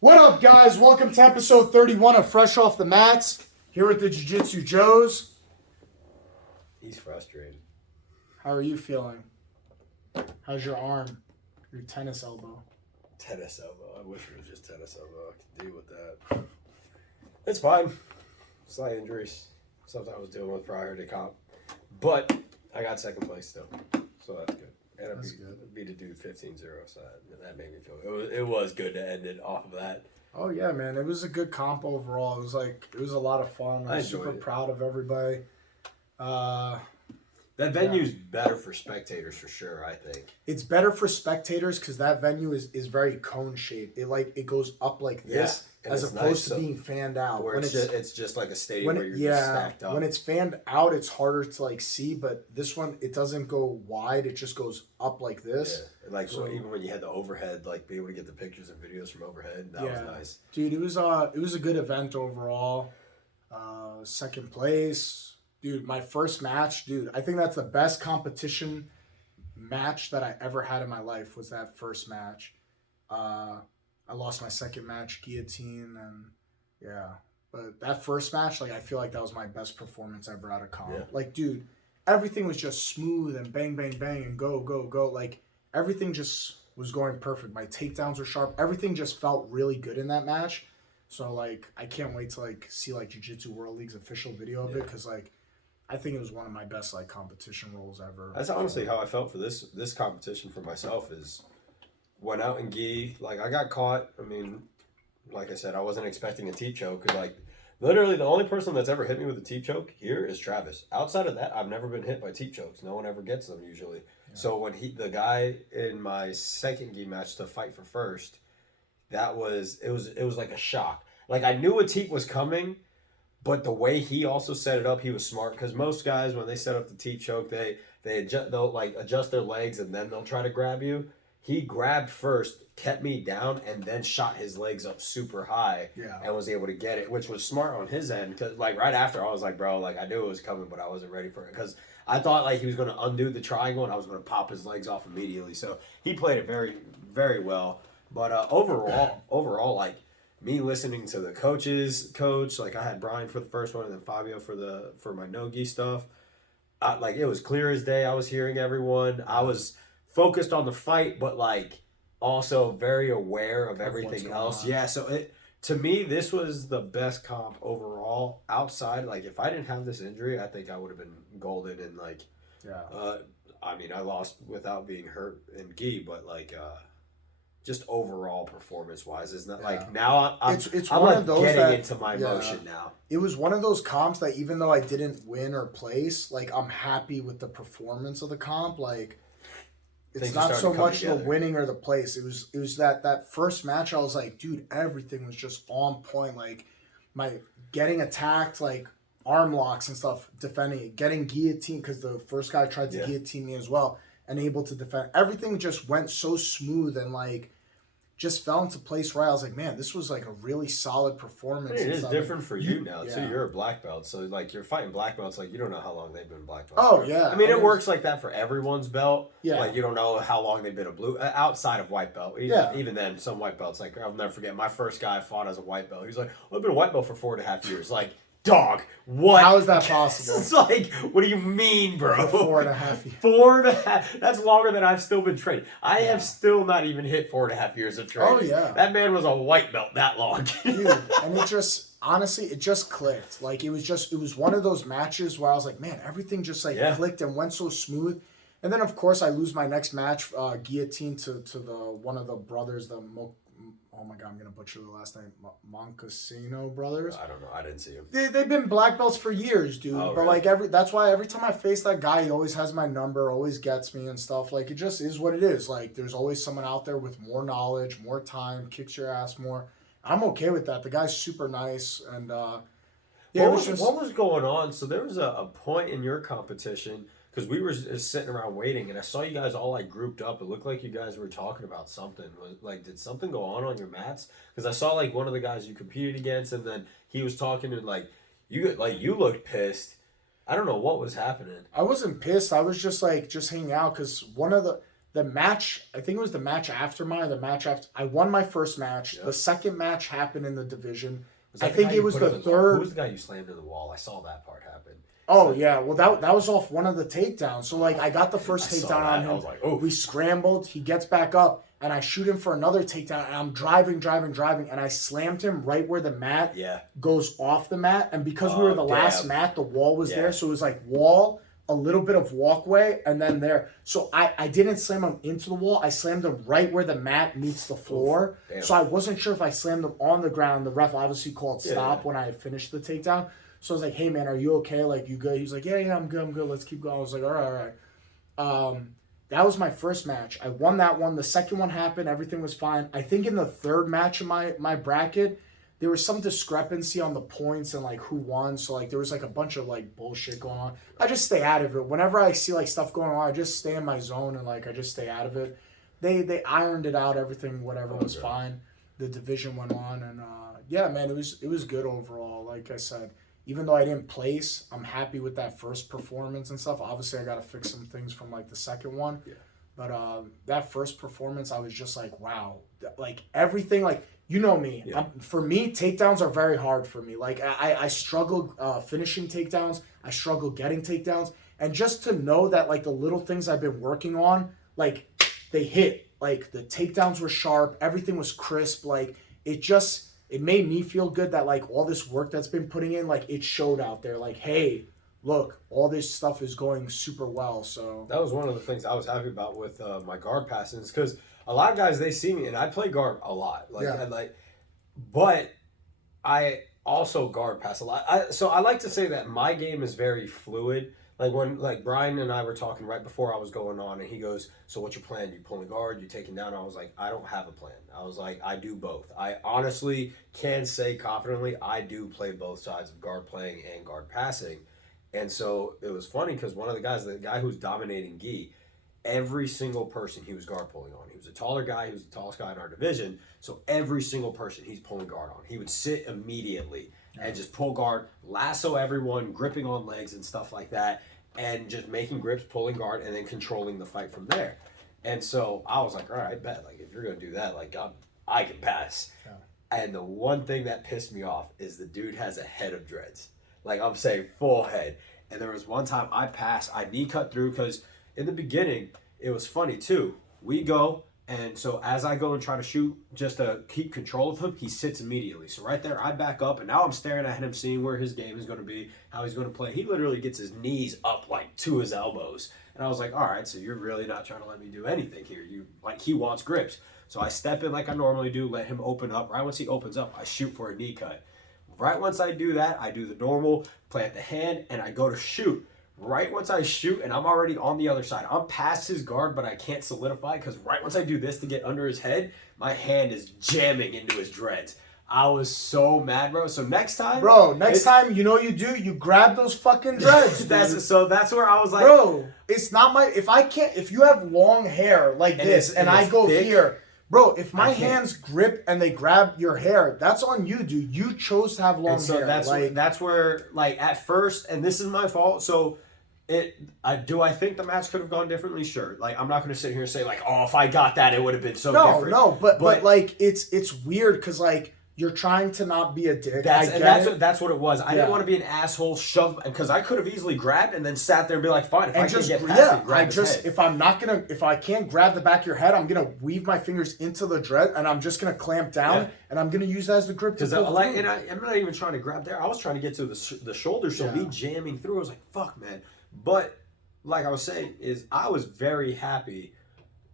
What up, guys? Welcome to episode 31 of Fresh Off the Mats. Here with the Jiu Jitsu Joes. He's frustrated. How are you feeling? How's your arm? Your tennis elbow? Tennis elbow. I wish it was just tennis elbow. I could deal with that. It's fine. Slight injuries. Something I was dealing with prior to comp. But I got second place still. So that's good. And That's I good. beat a dude 15-0, so that made me feel it was good to end it off of that. Oh, yeah, man. It was a good comp overall. It was a lot of fun. I I'm enjoyed super it. proud of everybody. That venue's better for spectators for sure, I think. It's better for spectators because that venue is very cone shaped. It goes up like this and as it's opposed nice, to so- being fanned out. Where When it's just like a stadium where you're just stacked up. when it's fanned out, it's harder to see. But this one, it doesn't go wide; it just goes up like this. Yeah. Like So- even when you had the overhead, like be able to get the pictures and videos from overhead, that was nice. Dude, it was a good event overall. Second place, dude. My first match, dude. I think that's the best competition match that I ever had in my life. Was that first match? I lost my second match, guillotine, and yeah. But that first match, I feel like that was my best performance ever out of comp. Yeah. Dude, everything was just smooth and bang, bang, bang, and go, go, go. Everything just was going perfect. My takedowns were sharp. Everything just felt really good in that match. So, I can't wait to, see, Jiu-Jitsu World League's official video of it because, I think it was one of my best, competition roles ever. That's honestly how I felt for this competition for myself. Is went out in gi, I got caught. I mean, like I said, I wasn't expecting a teep choke. Literally the only person that's ever hit me with a teep choke here is Travis. Outside of that, I've never been hit by teep chokes. No one ever gets them usually. Yeah. So when the guy in my second gi match to fight for first, it was like a shock. I knew a teep was coming, but the way he also set it up, he was smart. Because most guys, when they set up the teep choke, they'll adjust their legs and then they'll try to grab you. He grabbed first, kept me down, and then shot his legs up super high and was able to get it, which was smart on his end. Because right after, I was like, bro, I knew it was coming, but I wasn't ready for it. Because I thought he was going to undo the triangle and I was going to pop his legs off immediately. So he played it very, very well. But overall, me listening to the coach, I had Brian for the first one and then Fabio for my no-gi stuff. It was clear as day. I was hearing everyone. I was focused on the fight, but also very aware of everything else. On. Yeah, so to me, this was the best comp overall. Outside, if I didn't have this injury, I think I would have been golden and I lost without being hurt in gi, but just overall performance wise, isn't that now I'm one of those getting into my motion now. It was one of those comps that even though I didn't win or place, I'm happy with the performance of the comp. It's not so much the winning or the place. It was that first match. I was like, dude, everything was just on point. My getting attacked, arm locks and stuff, defending it, getting guillotine because the first guy tried to guillotine me as well, and able to defend. Everything just went so smooth and just fell into place right. I was like, man, this was a really solid performance. It is different for you now too. You're a black belt, so you're fighting black belts. You don't know how long they've been black belts. Oh yeah. It works like that for everyone's belt. Yeah. You don't know how long they've been a blue outside of white belt. Even then, some white belts. I'll never forget my first guy I fought as a white belt. He's like, well, I've been a white belt for 4.5 years. Dog, what? How is that possible? It's what do you mean, bro? For 4.5 years. 4.5. That's longer than I've still been training. I have still not even hit 4.5 years of training. Oh yeah. That man was a white belt that long. Dude, and it just clicked. It was one of those matches where I was like, man, everything just clicked and went so smooth. And then of course I lose my next match, guillotine to the one of the brothers, oh my god, I'm gonna butcher the last name. Moncasino brothers. I don't know. I didn't see him. They've been black belts for years, dude. Oh, but really? that's why every time I face that guy, he always has my number, always gets me and stuff. It just is what it is. There's always someone out there with more knowledge, more time, kicks your ass more. I'm okay with that. The guy's super nice and what was going on? So there was a point in your competition. Because we were just sitting around waiting, and I saw you guys all grouped up. It looked like you guys were talking about something. Did something go on your mats? Because I saw one of the guys you competed against, and then he was talking and you looked pissed. I don't know what was happening. I wasn't pissed. I was just hanging out because one of the match, I think it was the match after I won my first match. Yeah. The second match happened in the division. I think it was the third. Who was the guy you slammed in the wall? I saw that part happen. Oh, yeah. Well, that was off one of the takedowns. So, like, I got the first takedown on him. I was like, oh. We scrambled. He gets back up, and I shoot him for another takedown, and I'm driving, and I slammed him right where the mat goes off the mat. And because we were the last mat, the wall was there. So it was like wall, a little bit of walkway, and then there. So I didn't slam him into the wall. I slammed him right where the mat meets the floor. So I wasn't sure if I slammed him on the ground. The ref obviously called stop when I finished the takedown. So I was like, hey, man, are you okay? Like, you good? He's like, yeah, I'm good. Let's keep going. I was like, all right. That was my first match. I won that one. The second one happened. Everything was fine. I think in the third match of my bracket, there was some discrepancy on the points and, like, who won. So, like, there was, like, a bunch of, like, bullshit going on. I just stay out of it. Whenever I see, like, stuff going on, I just stay in my zone and, like, I just stay out of it. They ironed it out. Everything, whatever, was fine. The division went on. And, yeah, man, it was good overall. Like I said, even though I didn't place, I'm happy with that first performance and stuff. Obviously, I got to fix some things from, like, the second one. Yeah. But that first performance, I was just like, wow. Like, everything, like, you know me. Yeah. For me, takedowns are very hard for me. Like, I struggle finishing takedowns. I struggle getting takedowns. And just to know that, like, the little things I've been working on, like, they hit. Like, the takedowns were sharp. Everything was crisp. Like, it made me feel good that, like, all this work that's been putting in, like, it showed out there. Like, hey, look, all this stuff is going super well. So that was one of the things I was happy about with my guard passings, because a lot of guys, they see me, and I play guard a lot. But I also guard pass a lot. So I like to say that my game is very fluid. Like, when, like, Brian and I were talking right before I was going on, and he goes, so what's your plan? You pulling guard? You taking down? I was like, I don't have a plan. I was like, I do both. I honestly can say confidently I do play both sides of guard playing and guard passing. And so it was funny because one of the guy who's dominating Guy, every single person he was guard pulling on. He was a taller guy. He was the tallest guy in our division. So every single person he's pulling guard on. He would sit immediately and just pull guard, lasso everyone, gripping on legs and stuff like that, and just making grips, pulling guard, and then controlling the fight from there. And so I was like, all right, I bet. Like, if you're going to do that, like, I can pass. Yeah. And the one thing that pissed me off is the dude has a head of dreads. Like, I'm saying full head. And there was one time I passed, I knee cut through, because in the beginning, it was funny too. We go, and so as I go and try to shoot, just to keep control of him, he sits immediately. So right there, I back up, and now I'm staring at him, seeing where his game is going to be, how he's going to play. He literally gets his knees up, like, to his elbows. And I was like, all right, so you're really not trying to let me do anything here. He wants grips. So I step in like I normally do, let him open up. Right once he opens up, I shoot for a knee cut. Right once I do that, I do the normal, plant the hand, and I go to shoot. Right once I shoot, and I'm already on the other side. I'm past his guard, but I can't solidify, because right once I do this to get under his head, my hand is jamming into his dreads. I was so mad, bro. So next time... Bro, next time, you know what you do? You grab those fucking dreads, So that's where I was like... Bro, it's not my... If you have long hair like this, and I go thick, here... Bro, if my hands grip and they grab your hair, that's on you, dude. You chose to have long hair. That's where, like, at first, and this is my fault, so... I think the match could have gone differently? Sure. Like, I'm not going to sit here and say, like, oh, if I got that, it would have been so different. No, but like, it's weird because, like, you're trying to not be a dick. That's what it was. I didn't want to be an asshole, shove, because I could have easily grabbed and then sat there and be like, fine, if I can get past it, if I can't grab the back of your head, I'm gonna weave my fingers into the dread and I'm just gonna clamp down and I'm gonna use that as the grip to pull through. And I'm not even trying to grab there. I was trying to get to the shoulder, so me jamming through, I was like, fuck, man. But like I was saying, I was very happy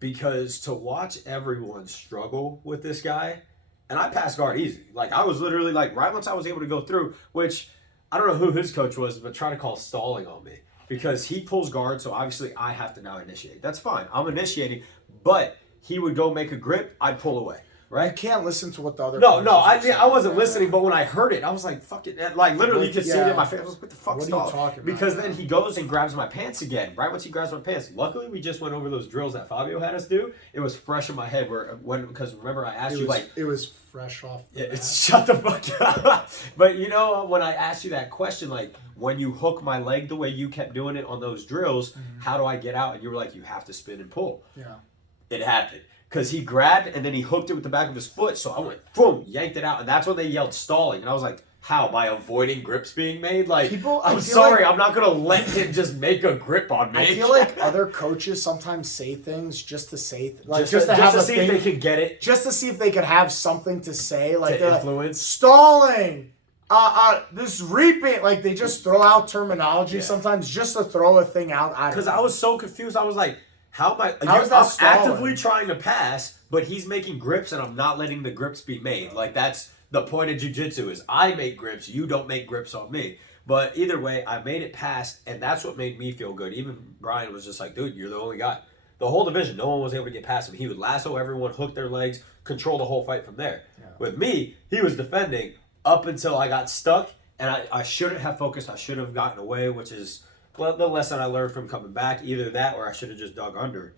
because to watch everyone struggle with this guy. And I passed guard easy. Like, I was literally, like, right once I was able to go through, which I don't know who his coach was, but trying to call stalling on me. Because he pulls guard, so obviously I have to now initiate. That's fine. I'm initiating. But he would go make a grip, I'd pull away. Right? You can't listen to what the other... I wasn't listening, but when I heard it, I was like, fuck it. Like, literally, you could see it in my face. I was like, what the fuck, What are you talking about? Because then he goes and grabs my pants again. Right once he grabs my pants. Luckily, we just went over those drills that Fabio had us do. It was fresh in my head. Because remember, I asked you, like... It was fresh off the bat. Shut the fuck up. But, you know, when I asked you that question, like, when you hook my leg the way you kept doing it on those drills, how do I get out? And you were like, you have to spin and pull. Yeah. it happened. Because he grabbed and then he hooked it with the back of his foot. So I went, boom, yanked it out. And that's when they yelled stalling. And I was like, how? By avoiding grips being made? Like, I'm sorry, I'm not going to let him just make a grip on me. I feel like other coaches sometimes say things just to say, like, just to have a thing. If they could get it. Just to see if they could have something to say. Like, to influence. Stalling. This reaping. Like, they just throw out terminology sometimes just to throw a thing out. Because I was so confused. I was like, how am I? I'm actively trying to pass, but he's making grips, and I'm not letting the grips be made. Like, that's the point of jiu-jitsu is I make grips, you don't make grips on me. But either way, I made it past, and that's what made me feel good. Even Brian was just like, dude, you're the only guy. The whole division, no one was able to get past him. He would lasso everyone, hook their legs, control the whole fight from there. Yeah. With me, he was defending up until I got stuck, and I shouldn't have focused. I should have gotten away, which is the lesson I learned from coming back. Either that or I should have just dug under.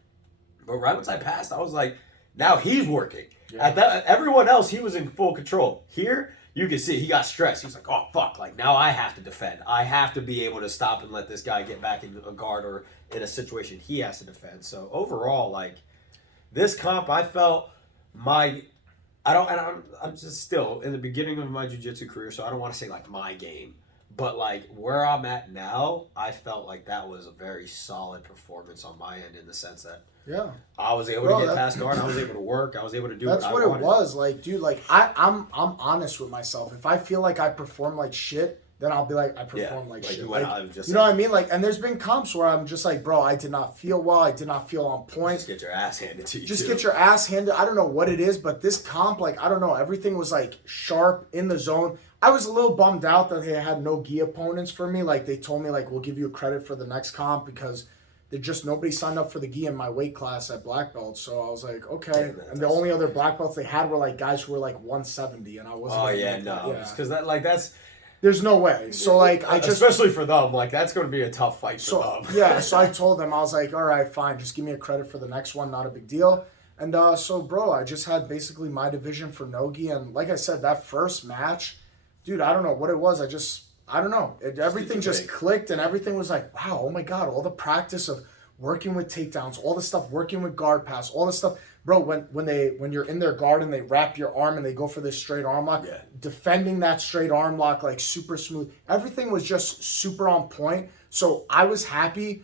But right once I passed, I was like, now he's working. Yeah. Everyone else, he was in full control. Here, you can see he got stressed. He's like, oh, fuck. Like, now I have to defend. I have to be able to stop and let this guy get back in a guard or in a situation he has to defend. So overall, like, this comp, I felt I'm just still in the beginning of my jiu-jitsu career, so I don't want to say, like, my game. But, like, where I'm at now, I felt like that was a very solid performance on my end in the sense that I was able to get past guard. I was able to work. I was able to do what I wanted. That's what it was. Like, dude, like, I'm honest with myself. If I feel like I perform like shit, then I'll be like, I perform like shit. Like, you know what I mean? Like, and there's been comps where I'm just like, bro, I did not feel well. I did not feel on point. Just get your ass handed to you. Just get your ass handed. I don't know what it is, but this comp, like, I don't know. Everything was, like, sharp, in the zone. I was a little bummed out that they had no gi opponents for me. Like, they told me, like, we'll give you a credit for the next comp because nobody signed up for the gi in my weight class at black belt. So I was like, okay. And the only other black belts they had were, like, guys who were, like, 170, and I wasn't. Oh, yeah, no. Because that's... There's no way. So, like, especially for them, like, that's going to be a tough fight for them. Yeah, so I told them, I was like, all right, fine, just give me a credit for the next one, not a big deal. And so, bro, I just had basically my division for no-gi, and like I said, that first match, dude, I don't know what it was. I don't know. Everything just clicked, and everything was like, wow, oh my God, all the practice of working with takedowns, all the stuff, working with guard pass, all the stuff. Bro, when you're in their guard and they wrap your arm and they go for this straight arm lock, defending that straight arm lock, like, super smooth. Everything was just super on point. So I was happy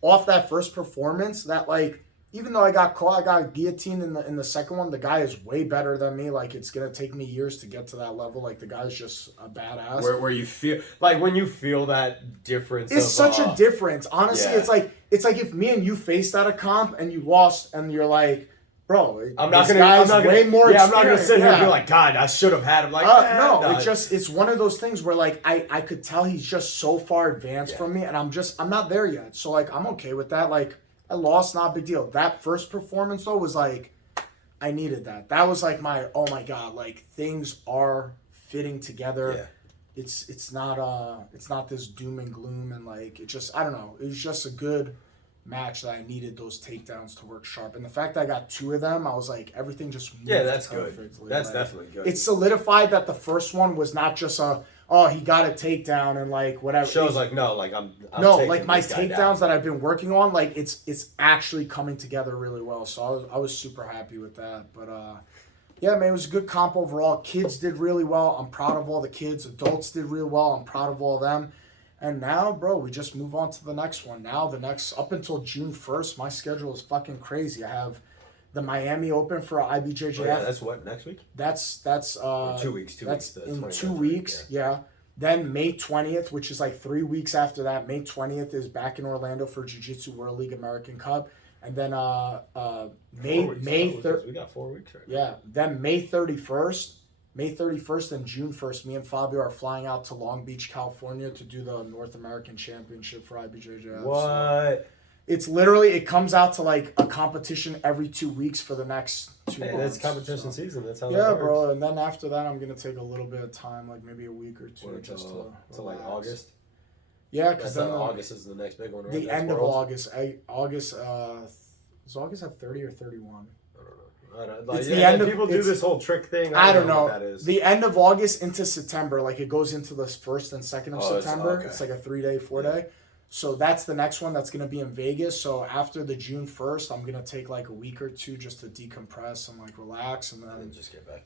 off that first performance that, like, even though I got caught, I got guillotined in the second one. The guy is way better than me. Like, it's gonna take me years to get to that level. Like, the guy's just a badass. Where you feel like when you feel that difference, it's such a difference. Honestly, it's like if me and you faced at a comp and you lost, and you're like, bro, I'm not gonna way more. Yeah, I'm not gonna sit here and be like, God, I should have had him. Like, no, it's one of those things where, like, I could tell he's just so far advanced from me, and I'm not there yet. So, like, I'm okay with that. Like, I lost, not a big deal. That first performance, though, was like, I needed that. That was like my, oh my God, like, things are fitting together. Yeah. It's not this doom and gloom, and, like, it just, I don't know. It was just a good match that I needed those takedowns to work sharp. And the fact that I got 2 of them, I was like, everything just moved that's perfectly. Good. That's like, definitely good. It solidified that the first one was not just he got a takedown and, like, whatever. Shows like, no, like, I'm like, my takedowns that I've been working on, like, it's actually coming together really well. So I was super happy with that. But yeah, man, it was a good comp overall. Kids did really well. I'm proud of all the kids. Adults did real well. I'm proud of all of them. And now, bro, we just move on to the next one. Now, up until June 1st, my schedule is fucking crazy. I have the Miami Open for IBJJF. Oh, yeah, that's what, next week? That's 2 weeks. That's in 2 weeks, yeah. Then May 20th, which is like 3 weeks after that, May 20th is back in Orlando for Jiu-Jitsu World League American Cup. And then May 3rd. We got 4 weeks right now. Yeah. Then May 31st and June 1st, me and Fabio are flying out to Long Beach, California to do the North American Championship for IBJJF. What? So it's literally, it comes out to, like, a competition every 2 weeks for the next 2 months. That's competition season. That's how that works. Yeah, bro. And then after that, I'm going to take a little bit of time, like maybe a week or two. Just to like August? Yeah, because then August is the next big one, right? The end of August. Does August have 30 or 31? I don't know. Like, the end of, people do this whole trick thing. I don't know what that is. The end of August into September, like, it goes into the 1st and 2nd of September. It's like a 3-day, 4-day. So that's the next one that's going to be in Vegas. So after the June 1st, I'm going to take like a week or two just to decompress and like relax and then just get back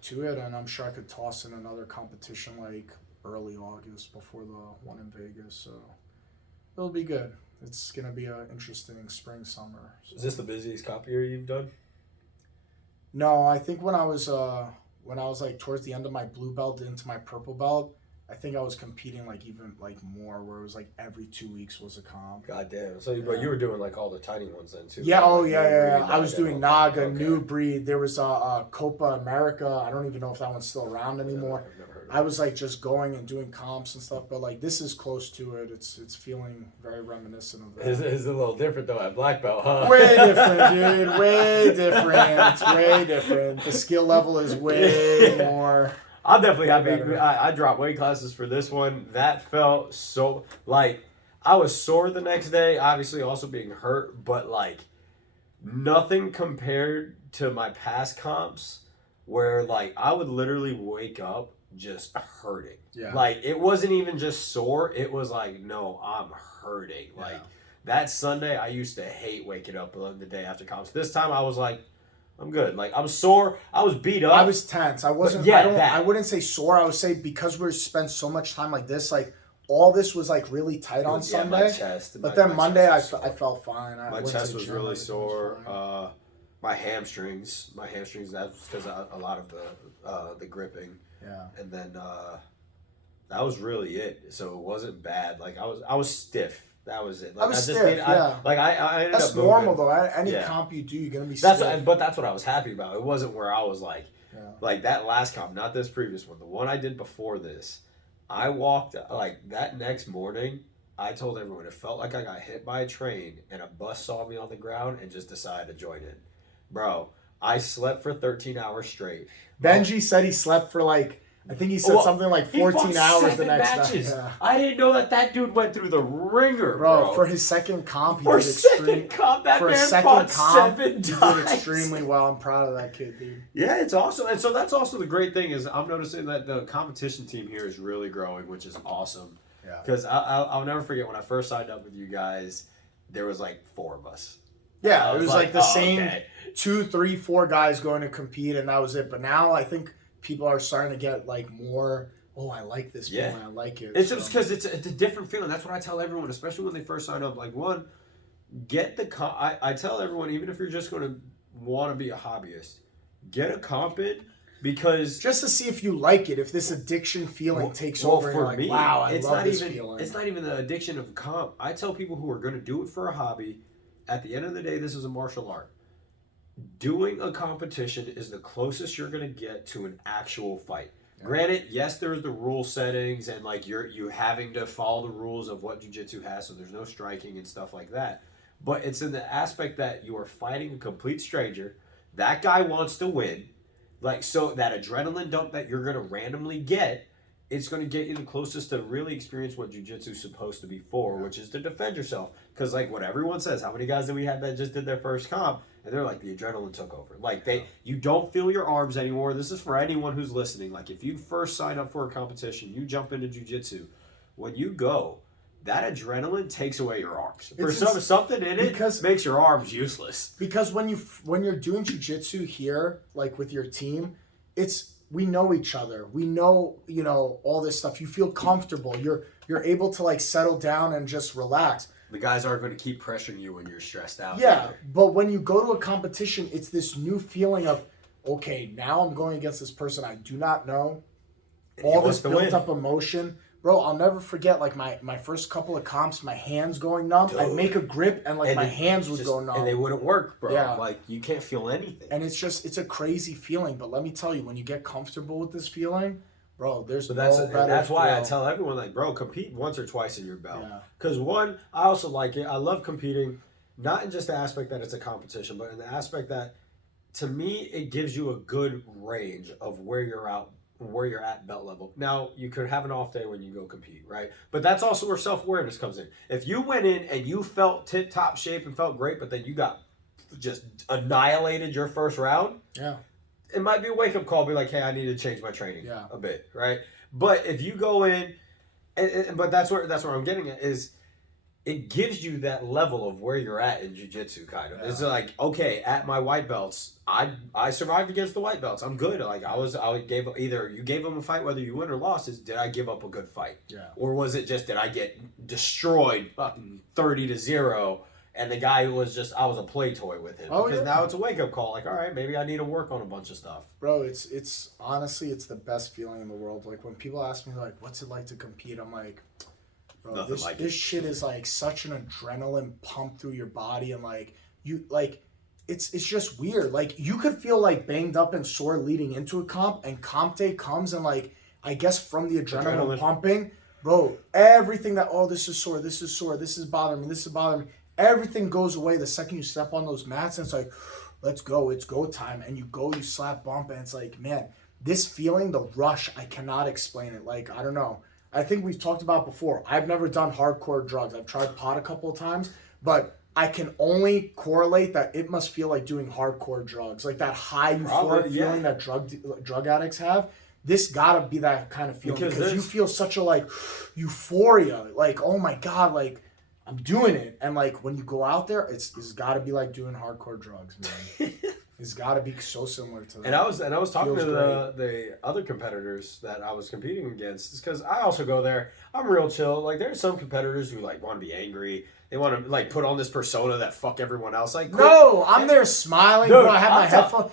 to it. And I'm sure I could toss in another competition like early August before the one in Vegas. So it'll be good. It's going to be an interesting spring, summer. So. Is this the busiest comp year you've done? No, I think when I was like towards the end of my blue belt into my purple belt, I think I was competing like even like more, where it was like every 2 weeks was a comp. God damn! So, but you were doing like all the tiny ones then too. Yeah. Right? Oh yeah. I was doing Naga, okay. New Breed. There was Copa America. I don't even know if that one's still around anymore. I've never heard of I was like just going and doing comps and stuff, but like this is close to it. It's feeling very reminiscent of that. It's a little different though at black belt, huh? Way different, dude. Way different. Way different. The skill level is way more. I'm definitely happy. I dropped weight classes for this one. That felt so like I was sore the next day. Obviously, also being hurt, but like nothing compared to my past comps, where like I would literally wake up just hurting. Yeah. Like it wasn't even just sore. It was like, no, I'm hurting. Yeah. Like that Sunday, I used to hate waking up the day after comps. This time, I was like, I'm good. Like I'm sore. I was beat up. I was tense. I wasn't. Yeah, I wouldn't say sore. I would say because we spent so much time like this, like all this was like really tight on Sunday. My chest. But then Monday, I felt fine. My chest was really sore. My hamstrings. That was because a lot of the gripping. Yeah. And then that was really it. So it wasn't bad. Like I was stiff. That was it. Like, I was stiff. Yeah. I ended that's up normal though. Any comp you do, you're gonna be. That's stiff. but that's what I was happy about. It wasn't where I was like, yeah. like that last comp, not this previous one. The one I did before this, I walked like that next morning. I told everyone it felt like I got hit by a train and a bus saw me on the ground and just decided to join it. Bro, I slept for 13 hours straight. Benji said he slept for like. I think he said something like 14 hours the next matches. Yeah. I didn't know that dude went through the ringer, bro. For his second comp, that man fought 7 times. He did extremely well. I'm proud of that kid, dude. Yeah, it's awesome. And so that's also the great thing is I'm noticing that the competition team here is really growing, which is awesome. Yeah. Because I'll never forget when I first signed up with you guys, there was like 4 of us. Yeah, it was like the same 2, 3, 4 guys going to compete, and that was it. But now I think people are starting to get like more. Oh, I like this feeling. I like it. It's just because it's a different feeling. That's what I tell everyone, especially when they first sign up. Like one, get the comp. I tell everyone, even if you're just going to want to be a hobbyist, get a comp in because just to see if you like it. If this addiction feeling takes over, for and me, like, wow, I love this feeling. It's not even the addiction of comp. I tell people who are going to do it for a hobby. At the end of the day, this is a martial art. Doing a competition is the closest you're going to get to an actual fight. Yeah. Granted, yes, there's the rule settings and like you having to follow the rules of what jiu-jitsu has, so there's no striking and stuff like that. But it's in the aspect that you are fighting a complete stranger. That guy wants to win. Like, so that adrenaline dump that you're going to randomly get, it's going to get you the closest to really experience what jiu-jitsu is supposed to be for, which is to defend yourself. Because like what everyone says, how many guys do we have that just did their first comp? And they're like, the adrenaline took over. Like you don't feel your arms anymore. This is for anyone who's listening. Like if you first sign up for a competition, you jump into jiu-jitsu, when you go, that adrenaline takes away your arms. Something in it makes your arms useless. Because when you're doing jiu-jitsu here, like with your team, we know each other. We know, all this stuff. You feel comfortable. You're able to like settle down and just relax. The guys aren't going to keep pressuring you when you're stressed out. Yeah, but when you go to a competition, it's this new feeling of, okay, now I'm going against this person I do not know. All this built up emotion. Bro, I'll never forget, like, my first couple of comps, my hands going numb. Dude. I'd make a grip, and, like, my hands would go numb. And they wouldn't work, bro. Yeah. Like, you can't feel anything. And it's a crazy feeling. But let me tell you, when you get comfortable with this feeling, bro, there's that's why I tell everyone, like, bro, compete once or twice in your belt. Because, one, I also like it. I love competing, not in just the aspect that it's a competition, but in the aspect that, to me, it gives you a good range of where you're at belt level. Now, you could have an off day when you go compete, right? But that's also where self-awareness comes in. If you went in and you felt tip-top shape and felt great, but then you got just annihilated your first round, it might be a wake-up call, be like, hey, I need to change my training a bit, right? But if you go in, but that's where I'm getting at is it gives you that level of where you're at in jiu-jitsu, kind of. Yeah. It's like, okay, at my white belts, I survived against the white belts. I'm good. Like I gave either you gave them a fight, whether you win or lost. Did I give up a good fight? Yeah. Or was it just did I get destroyed, fucking 30-0, and the guy was just I was a play toy with him? Because now it's a wake up call. Like, all right, maybe I need to work on a bunch of stuff. Bro, it's honestly it's the best feeling in the world. Like when people ask me like, what's it like to compete? I'm like, bro, this shit is like such an adrenaline pump through your body, and like you like it's just weird. Like you could feel like banged up and sore leading into a comp, and comp day comes, and like I guess from the adrenaline pumping, bro, everything that this is sore, this is bothering me, this is bothering me, everything goes away the second you step on those mats, and it's like, let's go, it's go time, and you slap bump, and it's like, man, this feeling, the rush, I cannot explain it. Like I don't know. I think we've talked about before. I've never done hardcore drugs. I've tried pot a couple of times, but I can only correlate that it must feel like doing hardcore drugs, like that high euphoric feeling that drug addicts have. This gotta be that kind of feeling because you feel such a like euphoria, like oh my god, like I'm doing it, and like when you go out there, it's gotta be like doing hardcore drugs, man. It's got to be so similar to that. And I was talking to the other competitors that I was competing against. It's because I also go there. I'm real chill. Like there's some competitors who like want to be angry. They want to like put on this persona that fuck everyone else. Like no, I'm there smiling. Dude, bro, I have my headphones.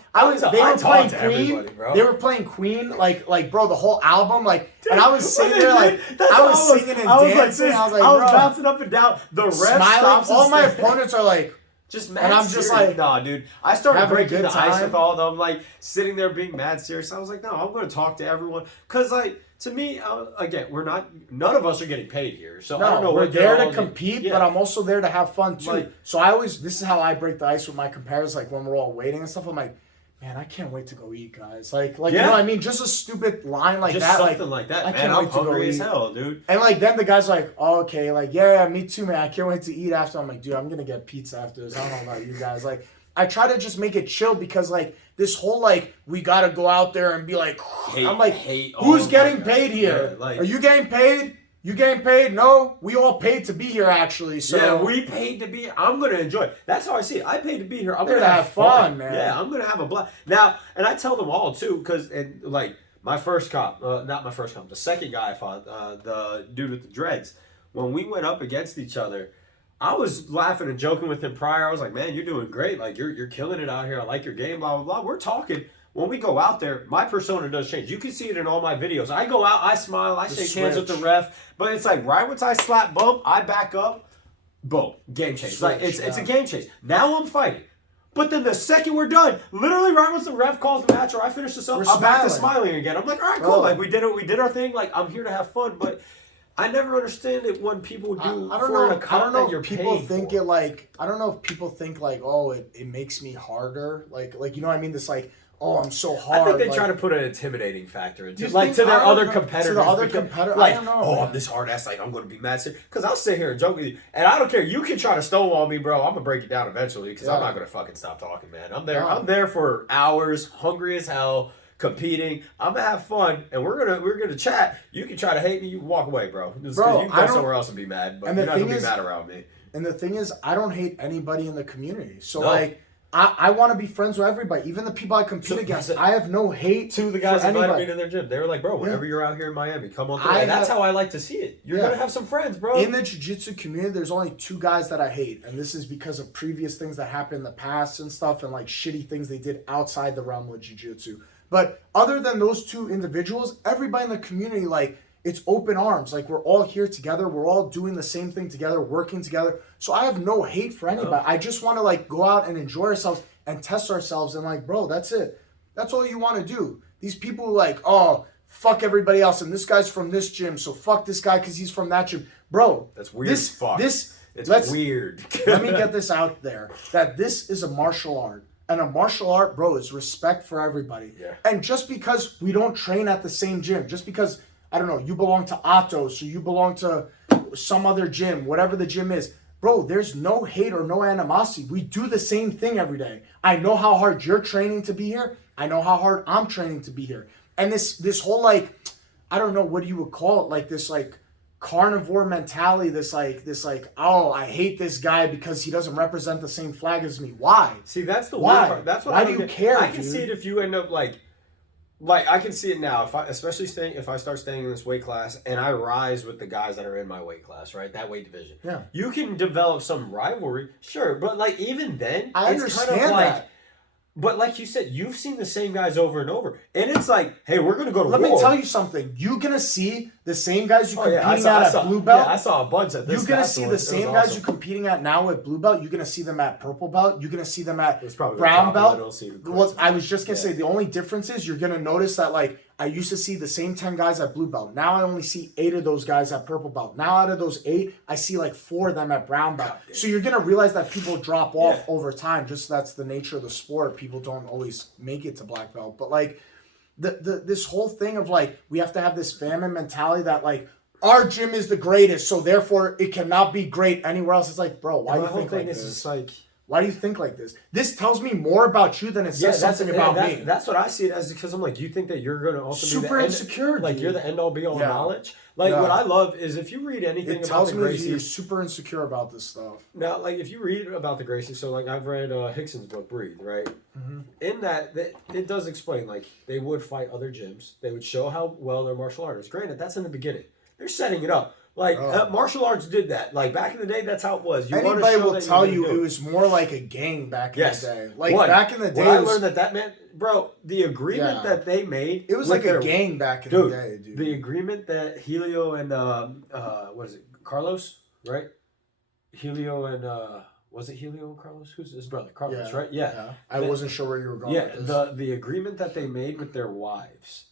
They were playing Queen. They were playing Queen. Like bro, the whole album. Like, dude, and I was sitting there like I was singing and dancing. I was bouncing up and down. The ref smiling. All my opponents are like. Just mad and I'm serious. Just like, nah, dude. I started breaking the ice with all of them, like sitting there being mad serious. I was like, no, I'm going to talk to everyone. Because, like, to me, again, none of us are getting paid here. So I don't know. We're there to compete, but I'm also there to have fun, too. Like, so this is how I break the ice with my competitors, like when we're all waiting and stuff. I'm like, man, I can't wait to go eat, guys. Like you know what I mean? Just a stupid line like just that. Something like that, man. I'm hungry as hell, dude. And like then the guy's like, oh, okay, like yeah, me too, man. I can't wait to eat after. I'm like, dude, I'm gonna get pizza after this. I don't know about you guys. Like I try to just make it chill because like this whole like we gotta go out there and be like, I'm like, who's getting paid here? Yeah, like, are you getting paid? You getting paid? No, we all paid to be here actually. So yeah, we paid to be. I'm gonna enjoy it. That's how I see it. I paid to be here. I'm gonna have fun, man. Yeah, I'm gonna have a blast. Now, and I tell them all too, because like my first comp, not my first comp, the second guy I fought, the dude with the dreads. When we went up against each other, I was laughing and joking with him prior. I was like, man, you're doing great. Like you're killing it out here. I like your game. Blah blah blah. We're talking. When we go out there, my persona does change. You can see it in all my videos. I go out, I smile, I shake hands with the ref, but it's like right once I slap bump, I back up, boom, game change. It's a game change. Now I'm fighting. But then the second we're done, literally right once the ref calls the match or I finish this up, I'm back to smiling again. I'm like, all right, cool. Like we did it, we did our thing. Like I'm here to have fun, but I never understand it when people do. I don't know if people think it like. I don't know if people think like, oh, it makes me harder. Like you know what I mean? This like. Oh, I'm so hard. I think they try to put an intimidating factor into like to their other competitors. To the other competitor, like, I don't know. Oh, I'm this hard ass. Like, I'm going to be mad. Because I'll sit here and joke with you, and I don't care. You can try to stonewall me, bro. I'm gonna break it down eventually. Because I'm not gonna fucking stop talking, man. I'm there. I'm there for hours, hungry as hell, competing. I'm gonna have fun, and we're gonna chat. You can try to hate me. You can walk away, bro. You can go somewhere else and be mad, but you're not gonna be mad around me. And the thing is, I don't hate anybody in the community. So like. I want to be friends with everybody, even the people I compete against. I have no hate to the guys that invited me to their gym. They were like, bro, whenever you're out here in Miami, come on through. That's how I like to see it. You're going to have some friends, bro. In the jiu-jitsu community, there's only two guys that I hate, and this is because of previous things that happened in the past and stuff and like shitty things they did outside the realm of jiu-jitsu. But other than those two individuals, everybody in the community, like, it's open arms. Like, we're all here together. We're all doing the same thing together, working together. So I have no hate for anybody. I just want to, like, go out and enjoy ourselves and test ourselves. And, like, bro, that's it. That's all you want to do. These people like, oh, fuck everybody else. And this guy's from this gym, so fuck this guy because he's from that gym. Bro. That's weird as fuck. It's weird. Let me get this out there. That this is a martial art. And a martial art, bro, is respect for everybody. Yeah. And just because we don't train at the same gym, just because... I don't know, you belong to Atos, or you belong to some other gym, whatever the gym is. Bro, there's no hate or no animosity. We do the same thing every day. I know how hard you're training to be here. I know how hard I'm training to be here. And this whole, like, I don't know what you would call it, like this, like, carnivore mentality, this oh, I hate this guy because he doesn't represent the same flag as me. Why? See, that's the Why? weird part. That's what Why do you care? I can see it if you end up like I can see it now. If I start staying in this weight class and I rise with the guys that are in my weight class, right? That weight division. Yeah. You can develop some rivalry, sure, but like even then, I understand that. But like you said, you've seen the same guys over and over. And it's like, hey, we're going to go to war. Let me tell you something. You're going to see the same guys you're competing at Blue Belt. Yeah, I saw a bunch at this. You're going to see the same guys you're competing at now at Blue Belt. You're going to see them at Purple Belt. You're going to see them at Brown Belt. Well, I was just going to say, the only difference is you're going to notice that, like, I used to see the same 10 guys at Blue Belt. Now I only see 8 of those guys at Purple Belt. Now out of those 8, I see like 4 of them at Brown Belt. So you're going to realize that people drop off over time. Just that's the nature of the sport. People don't always make it to Black Belt. But like this whole thing of like, we have to have this famine mentality that like, our gym is the greatest, so therefore it cannot be great anywhere else. It's like, bro, why do you think like this? Why do you think like this? This tells me more about you than it says something about me. That's what I see it as, because I'm like, you think that you're going to also super be insecure, like you're the end all be all knowledge. Like what I love is if you read anything about the Gracies, you're super insecure about this stuff. Now, like if you read about the Gracies, so like I've read Hickson's book Breathe, right? Mm-hmm. In that it does explain like they would fight other gyms, they would show how well their martial artists. Granted, that's in the beginning. They're setting it up. Like, martial arts did that. Like, back in the day, that's how it was. Anybody will tell you it was more like a gang back in the day. Like, back in the day, I learned that meant, bro, the agreement that they made. It was like a gang back in the day, dude. The agreement that Helio and, what is it, Carlos, right? Helio and, was it Helio and Carlos? Who's his brother? Carlos, right? Yeah. I wasn't sure where you were going with this. The agreement that they made with their wives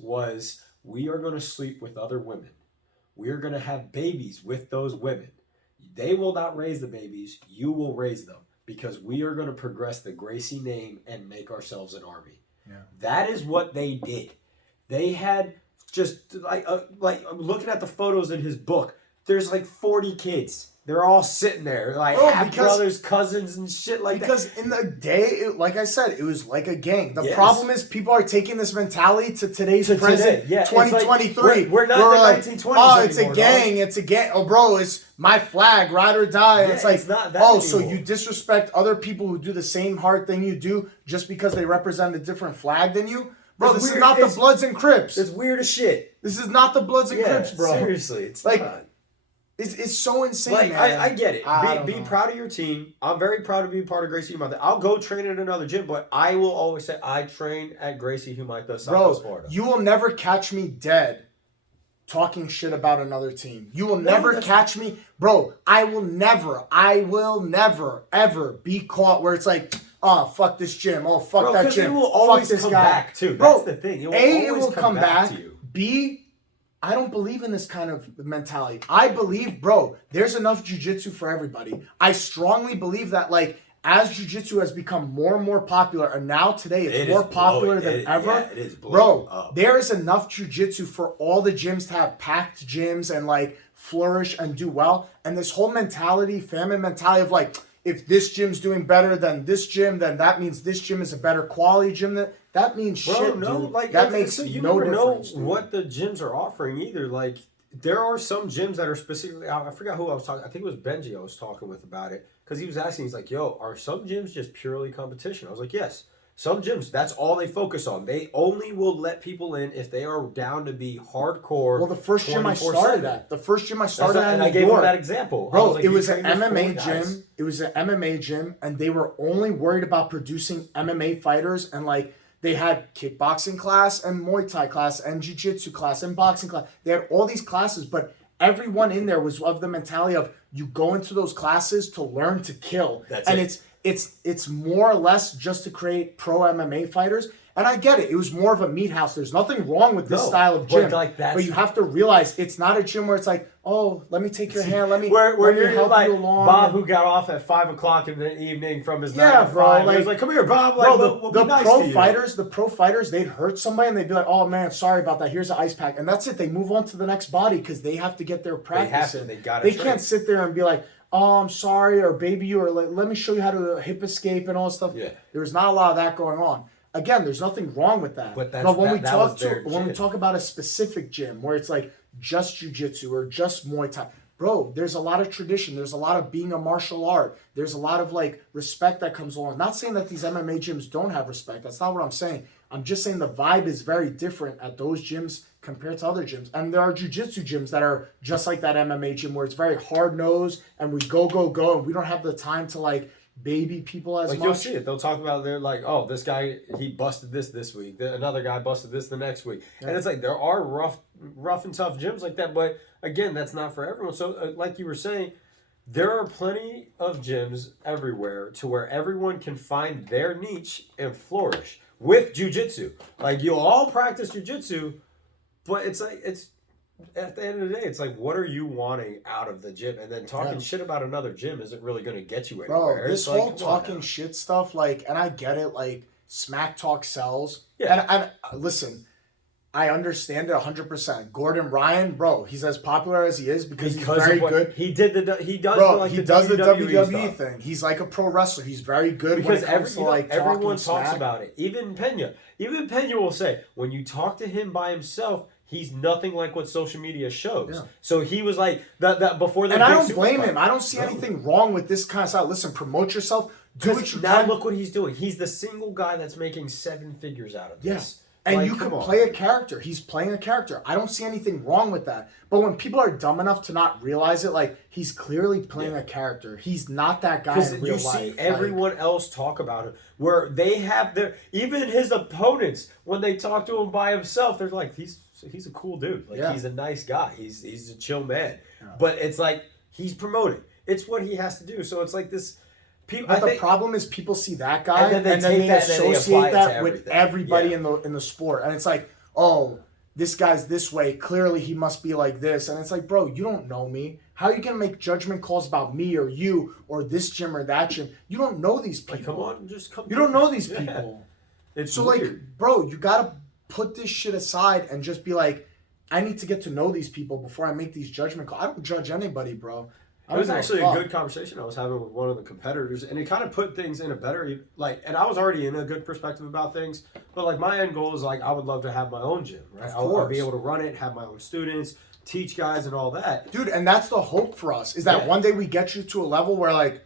was, we are going to sleep with other women. We are going to have babies with those women. They will not raise the babies. You will raise them, because we are going to progress the Gracie name and make ourselves an army. Yeah. That is what they did. They had just like I'm looking at the photos in his book. There's like 40 kids. They're all sitting there, like half brothers, cousins, and shit like that. Because in the day, like I said, it was like a gang. The problem is people are taking this mentality to today's present, 2023. We're not in the 1920s anymore, it's a gang. It's a gang. Oh, bro, it's my flag, ride or die. It's like, not that anymore. So you disrespect other people who do the same hard thing you do just because they represent a different flag than you? Bro, this is not the Bloods and Crips. It's weird as shit. This is not the Bloods and Crips, bro. Seriously, it's like, not. It's so insane, like, man. I get it. Be proud of your team. I'm very proud to be part of Gracie Humaita. I'll go train at another gym, but I will always say I train at Gracie Humaita, Southwest Florida. You will never catch me dead talking shit about another team. You will never catch me. Bro, I will never, ever be caught where it's like, oh, fuck this gym. Oh, fuck that gym. It will always fuck this come guy. Back, too. Bro, that's the thing. it will come back to you. B, I don't believe in this kind of mentality. I believe, bro, there's enough jiu-jitsu for everybody. I strongly believe that, like, as jiu-jitsu has become more and more popular, and now today it's more popular than ever, it is bro, up. There is enough jiu-jitsu for all the gyms to have packed gyms and, like, flourish and do well. And this whole mentality, famine mentality of, like, if this gym's doing better than this gym, then that means this gym is a better quality gym. That means shit, dude. Like, that makes you no never difference. Know what the gyms are offering either. Like, there are some gyms that are specifically. I forgot who I was talking. I think it was Benji I was talking with about it, because he was asking. He's like, "Yo, are some gyms just purely competition?" I was like, "Yes." Some gyms, that's all they focus on. They only will let people in if they are down to be hardcore. Well, the first gym I started at, and I gave him that example. Bro, it was an MMA gym. It was an MMA gym, and they were only worried about producing MMA fighters, and like they had kickboxing class and Muay Thai class and jiu-jitsu class and boxing class. They had all these classes, but everyone in there was of the mentality of you go into those classes to learn to kill. It's more or less just to create pro MMA fighters. And I get it. It was more of a meat house. There's nothing wrong with this style of gym. But you have to realize it's not a gym where it's like, oh, let me take your hand. Let me help you along. Bob, who got off at 5 o'clock in the evening from his 9 to 5. He was like, come here, Bob. Like, the pro fighters, they'd hurt somebody and they'd be like, oh, man, sorry about that. Here's an ice pack. And that's it. They move on to the next body because they have to get their practice in. They can't sit there and be like, oh, I'm sorry, or baby you, or like, let me show you how to hip escape and all that stuff. Yeah. There's not a lot of that going on. again, there's nothing wrong with that. But when we talk about a specific gym where it's like just jiu-jitsu or just Muay Thai, bro, there's a lot of tradition. There's a lot of being a martial art. There's a lot of like respect that comes along. Not saying that these MMA gyms don't have respect. That's not what I'm saying. I'm just saying the vibe is very different at those gyms compared to other gyms. And there are jiu-jitsu gyms that are just like that MMA gym where it's very hard-nosed and we go, and we don't have the time to like baby people as much. You'll see it. They'll talk about, they're like, oh, this guy, he busted this week. Another guy busted this the next week. Yeah. And it's like, there are rough and tough gyms like that. But again, that's not for everyone. So like you were saying, there are plenty of gyms everywhere to where everyone can find their niche and flourish with jiu-jitsu. Like, you'll all practice jiu-jitsu, but it's like, it's at the end of the day, it's like, what are you wanting out of the gym? And then talking shit about another gym isn't really going to get you anywhere. Bro, this whole talking shit stuff, like, and I get it, like, smack talk sells. Yeah. And listen, I understand it 100%. Gordon Ryan, bro, he's as popular as he is because he's very good. He does the WWE thing. He's like a pro wrestler. He's very good because everyone talks about it. Even Pena will say when you talk to him by himself, he's nothing like what social media shows. Yeah. So he was like that before the. And I don't blame him. I don't see anything wrong with this kind of style. Listen, promote yourself. Do what you can. Now look what he's doing. He's the single guy that's making 7 figures out of this. Yes. And like, you could play a character. He's playing a character. I don't see anything wrong with that. But when people are dumb enough to not realize it, like, he's clearly playing a character. He's not that guy in real life. Because you see everyone else talk about him, where they have even his opponents, when they talk to him by himself, they're like, he's a cool dude. Like, he's a nice guy. He's a chill man. Yeah. But it's like, he's promoting. It's what he has to do. So it's like this... But the problem is people see that guy and then they associate that with everybody in the sport. And it's like, oh, this guy's this way. Clearly he must be like this. And it's like, bro, you don't know me. How are you going to make judgment calls about me or you or this gym or that gym? You don't know these people. Like, come on, just come. You don't know these people. It's so weird. Like, bro, you got to put this shit aside and just be like, I need to get to know these people before I make these judgment calls. I don't judge anybody, bro. It was actually a good conversation I was having with one of the competitors, and it kind of put things in a better, like, and I was already in a good perspective about things, but like my end goal is like, I would love to have my own gym, right? I'll be able to run it, have my own students, teach guys and all that. Dude, and that's the hope for us, is that one day we get you to a level where like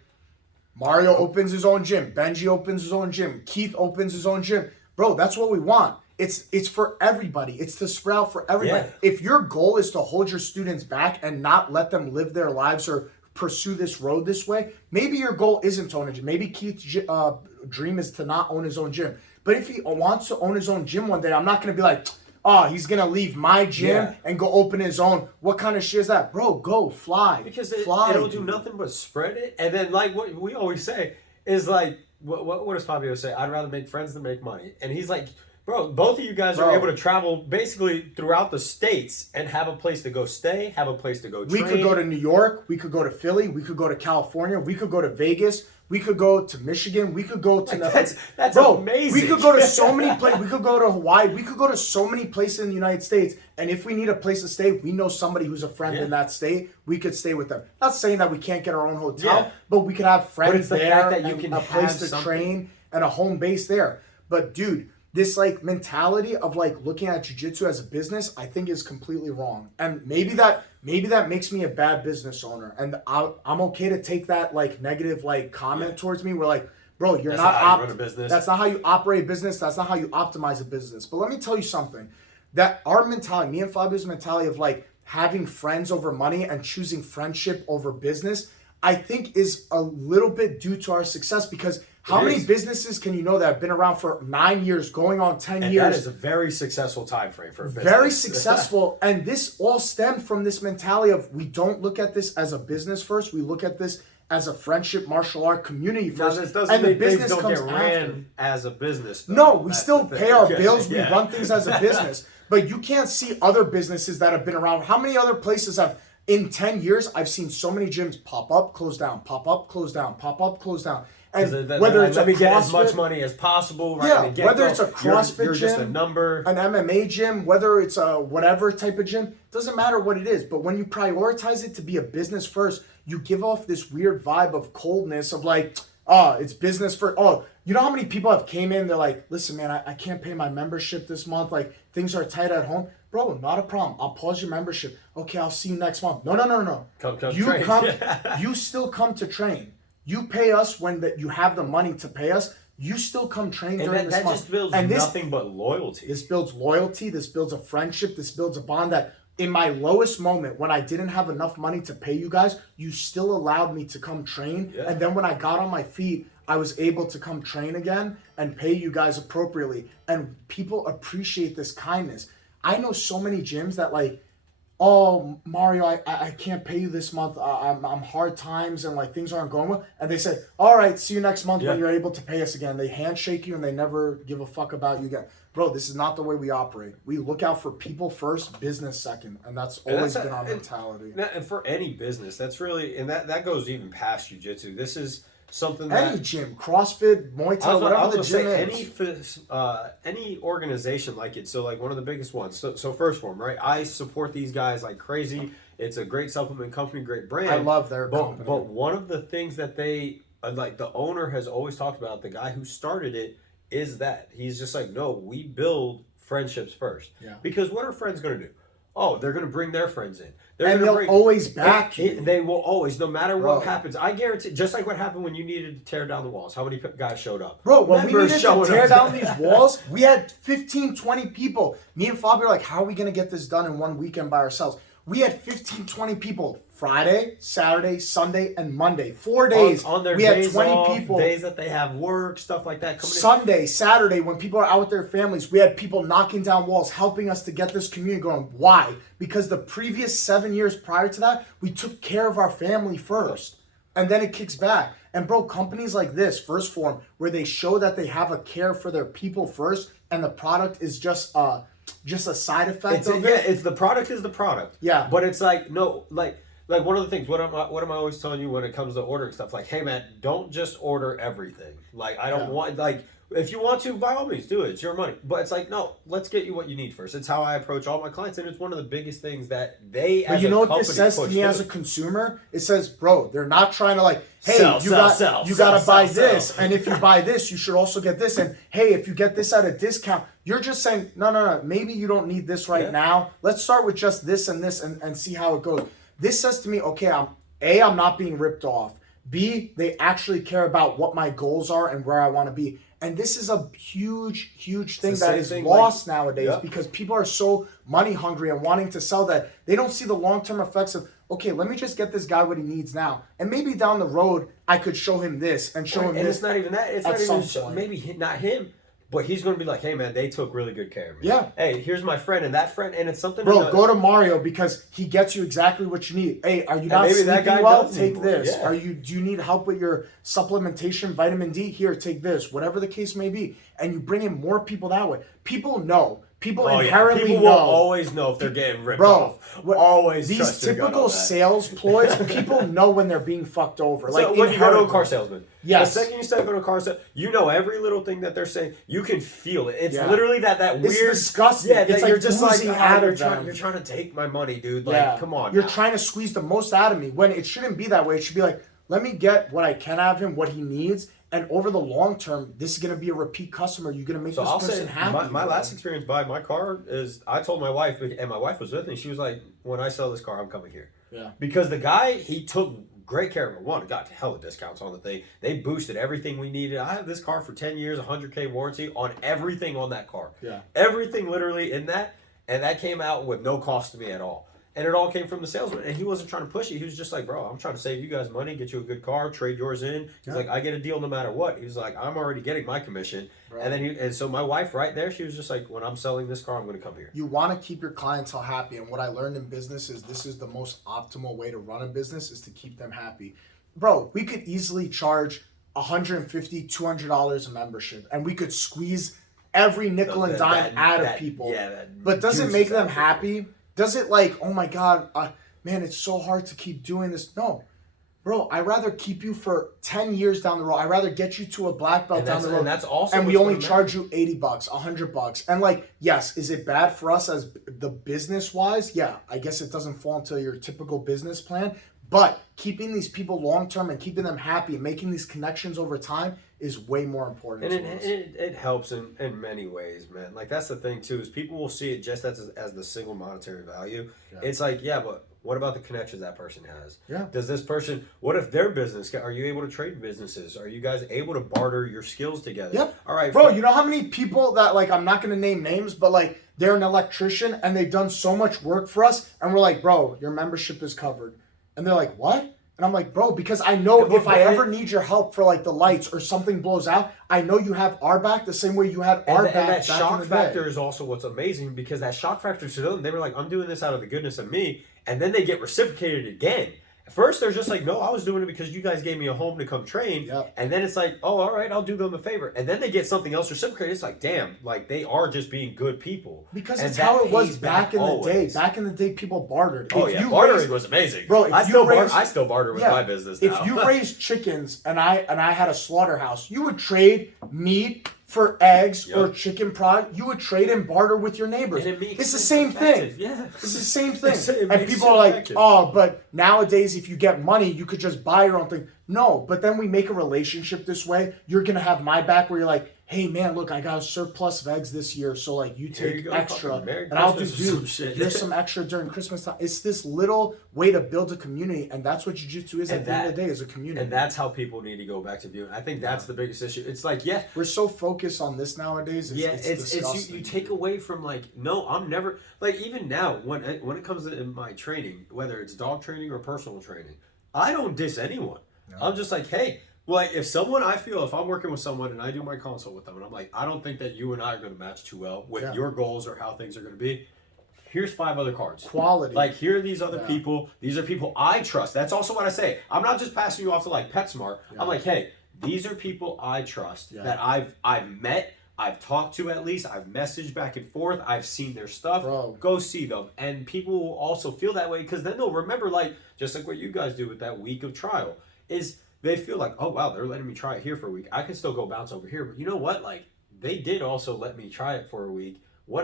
Mario opens his own gym, Benji opens his own gym, Keith opens his own gym. Bro, that's what we want. It's for everybody. It's to spread out for everybody. Yeah. If your goal is to hold your students back and not let them live their lives or pursue this road this way, maybe your goal isn't to own a gym. Maybe Keith's dream is to not own his own gym. But if he wants to own his own gym one day, I'm not going to be like, oh, he's going to leave my gym and go open his own. What kind of shit is that? Bro, go, fly. Because it'll do nothing but spread it. And then like what we always say is like, what does Fabio say? I'd rather make friends than make money. And he's like, bro, both of you guys are able to travel basically throughout the states and have a place to go stay, have a place to go train. We could go to New York. We could go to Philly. We could go to California. We could go to Vegas. We could go to Michigan. We could go to... That's amazing. We could go to so many places. We could go to Hawaii. We could go to so many places in the United States. And if we need a place to stay, we know somebody who's a friend in that state. We could stay with them. Not saying that we can't get our own hotel, but we could have friends there that you can a place to train and a home base there. But dude... this like mentality of like looking at jiu-jitsu as a business, I think is completely wrong. And maybe that makes me a bad business owner. And I'm okay to take that like negative like comment towards me. We're like, bro, that's not how you run a business. That's not how you operate a business. That's not how you optimize a business. But let me tell you something. That our mentality, me and Fabio's mentality of like having friends over money and choosing friendship over business, I think is a little bit due to our success because how many businesses can you know that have been around for 9 years, going on 10 years? That is a very successful time frame for a business. Very successful. And this all stemmed from this mentality of we don't look at this as a business first. We look at this as a friendship martial art community first. Now, this doesn't mean business don't get ran as a business, though. No, we still pay our bills. We run things as a business. But you can't see other businesses that have been around. How many other places have... in 10 years, I've seen so many gyms pop up, close down, pop up, close down, pop up, close down. And whether it's let me get as much money as possible, right? Yeah, whether it's a CrossFit you're gym, just a number, an MMA gym, whether it's a whatever type of gym, doesn't matter what it is. But when you prioritize it to be a business first, you give off this weird vibe of coldness of like, it's business first. Oh, You know how many people have came in, they're like, listen, man, I can't pay my membership this month. Like, things are tight at home. Bro, not a problem. I'll pause your membership. Okay, I'll see you next month. No. Come You train. come, you still come to train. You pay us when you have the money to pay us. You still come train during this month. And that just builds nothing but loyalty. This builds loyalty. This builds a friendship. This builds a bond that in my lowest moment, when I didn't have enough money to pay you guys, you still allowed me to come train. Yeah. And then when I got on my feet, I was able to come train again and pay you guys appropriately. And people appreciate this kindness. I know so many gyms that like, oh, Mario, I can't pay you this month. I'm hard times and like things aren't going well. And they say, all right, see you next month when you're able to pay us again. They handshake you and they never give a fuck about you again. Bro, this is not the way we operate. We look out for people first, business second. And that's always been our mentality. And for any business, that's really, and that goes even past jiu-jitsu. This is something that any gym, CrossFit, Muay Thai, whatever the gym is. Any organization like it. So like one of the biggest ones. So First Form, right? I support these guys like crazy. It's a great supplement company, great brand. I love their company. But one of the things that they like, the owner has always talked about, the guy who started it, is that he's just like, no, we build friendships first. Yeah. Because what are friends going to do? Oh, they're going to bring their friends in. They'll always back you. They will always, no matter what happens. I guarantee, just like what happened when you needed to tear down the walls. How many guys showed up? Bro, when we needed to tear down these walls, we had 15, 20 people. Me and Fabio were like, how are we going to get this done in one weekend by ourselves? We had 15, 20 people. Friday, Saturday, Sunday, and Monday. 4 days. On their we days had 20 off, people. Days that they have work, stuff like that. Sunday, Saturday, when people are out with their families, we had people knocking down walls, helping us to get this community going. Why? Because the previous 7 years prior to that, we took care of our family first. And then it kicks back. And bro, companies like this, First Form, where they show that they have a care for their people first, and the product is just a side effect of it. Yeah, it's the product is the product. Yeah. But it's like, no, like one of the things, what am I always telling you when it comes to ordering stuff? Like, hey man, don't just order everything. Like, I don't want, like, if you want to, by all means, do it. It's your money. But it's like, no, let's get you what you need first. It's how I approach all my clients, and it's one of the biggest things that they, as a company, push. But you know what this says to me as a consumer? It says, bro, they're not trying to like, hey, you gotta buy this, and if you buy this, you should also get this, and hey, if you get this at a discount, you're just saying, no, maybe you don't need this right now. Let's start with just this and this and see how it goes. This says to me, okay, I'm not being ripped off. B, they actually care about what my goals are and where I want to be. And this is a huge, huge thing that is lost nowadays because people are so money hungry and wanting to sell that they don't see the long-term effects of, okay, let me just get this guy what he needs now. And maybe down the road, I could show him this and show him this. And it's not even that. It's not even maybe not him. But he's going to be like, hey, man, they took really good care of me. Yeah. Hey, here's my friend and that friend. And it's something. Bro, go to Mario because he gets you exactly what you need. Hey, are you not sleeping well? Take this. Yeah. Do you need help with your supplementation, vitamin D? Here, take this. Whatever the case may be. And you bring in more people that way. People know. People inherently people will always know if they're getting ripped off. Always. These typical sales ploys, people know when they're being fucked over. Like, when you go to a car salesman, yes. The second you step into a car salesman, you know every little thing that they're saying. You can feel it. It's literally that weird. It's disgusting. Yeah, it's like you're just like, you're trying to take my money, dude. Like, come on. You're trying to squeeze the most out of me when it shouldn't be that way. It should be like, let me get what I can out of him, what he needs. And over the long term, this is going to be a repeat customer. You're going to make this person happy. My last experience buying my car is I told my wife, and my wife was with me. She was like, when I sell this car, I'm coming here. Yeah. Because the guy, he took great care of it. One, got hella discounts on the thing. They boosted everything we needed. I have this car for 10 years, 100K warranty on everything on that car. Yeah. Everything literally in that. And that came out with no cost to me at all. And it all came from the salesman. And he wasn't trying to push it. He was just like, bro, I'm trying to save you guys money, get you a good car, trade yours in. He's like, I get a deal no matter what. He was like, I'm already getting my commission. Bro. And so my wife right there, she was just like, when I'm selling this car, I'm going to come here. You want to keep your clientele happy. And what I learned in business is this is the most optimal way to run a business is to keep them happy. Bro, we could easily charge $150, $200 a membership. And we could squeeze every nickel and dime out of people. But does it make them happy? Does it like, oh my God, man, it's so hard to keep doing this? No. Bro, I'd rather keep you for 10 years down the road. I'd rather get you to a black belt down the road. And that's also and we only charge you $80, $100. And like, yes, is it bad for us as the business wise? Yeah, I guess it doesn't fall into your typical business plan. But keeping these people long term and keeping them happy and making these connections over time is way more important and to us. It helps in many ways, man. Like, that's the thing too, is people will see it just as the single monetary value. Yeah. It's like, yeah, but what about the connections that person has? Yeah. Does this person, what if their business, are you able to trade businesses? Are you guys able to barter your skills together? Yep. All right. Bro, you know how many people that, like, I'm not going to name names, but, like, they're an electrician and they've done so much work for us. And we're like, bro, your membership is covered. And they're like, what? And I'm like, bro, because I know if I ever need your help for, like, the lights or something blows out, I know you have our back the same way you had our back. And that back shock in the factor day. is also what's amazing, because that shock factor to them, they were like, I'm doing this out of the goodness of me. And then they get reciprocated again. At first, they're just like, no, I was doing it because you guys gave me a home to come train. Yep. And then it's like, oh, all right, I'll do them a favor. And then they get something else reciprocated. It's like, damn, like, they are just being good people. Because it's how it was back in the day. Back in the day, people bartered. Oh, yeah, bartering was amazing. Bro, I still barter with my business now. If you raised chickens and I had a slaughterhouse, you would trade meat for eggs or chicken product. You would trade and barter with your neighbors. It's the same thing. Yeah. It's the same thing. And people are like, oh, but nowadays if you get money, you could just buy your own thing. No, but then we make a relationship this way. You're going to have my back where you're like, hey, man, look, I got a surplus of eggs this year, so, like, you take extra, and I'll do, here's some extra during Christmas time. It's this little way to build a community, and that's what jiu-jitsu is at the end of the day, is a community. And that's how people need to go back to viewing. I think that's the biggest issue. It's like, we're so focused on this nowadays. It's you take away from, like, no, I'm never, like, even now, when it comes to my training, whether it's dog training or personal training, I don't diss anyone. No. I'm just like, hey, like, if I'm working with someone and I do my consult with them and I'm like, I don't think that you and I are going to match too well with your goals or how things are going to be, here's 5 other cards. Quality. Like, here are these other people. These are people I trust. That's also what I say. I'm not just passing you off to, like, PetSmart. Yeah. I'm like, hey, these are people I trust that I've met, I've talked to at least, I've messaged back and forth, I've seen their stuff. Bro. Go see them. And people will also feel that way, because then they'll remember, like, just like what you guys do with that week of trial, is they feel like, oh, wow, they're letting me try it here for a week. I can still go bounce over here. But you know what? Like, they did also let me try it for a week.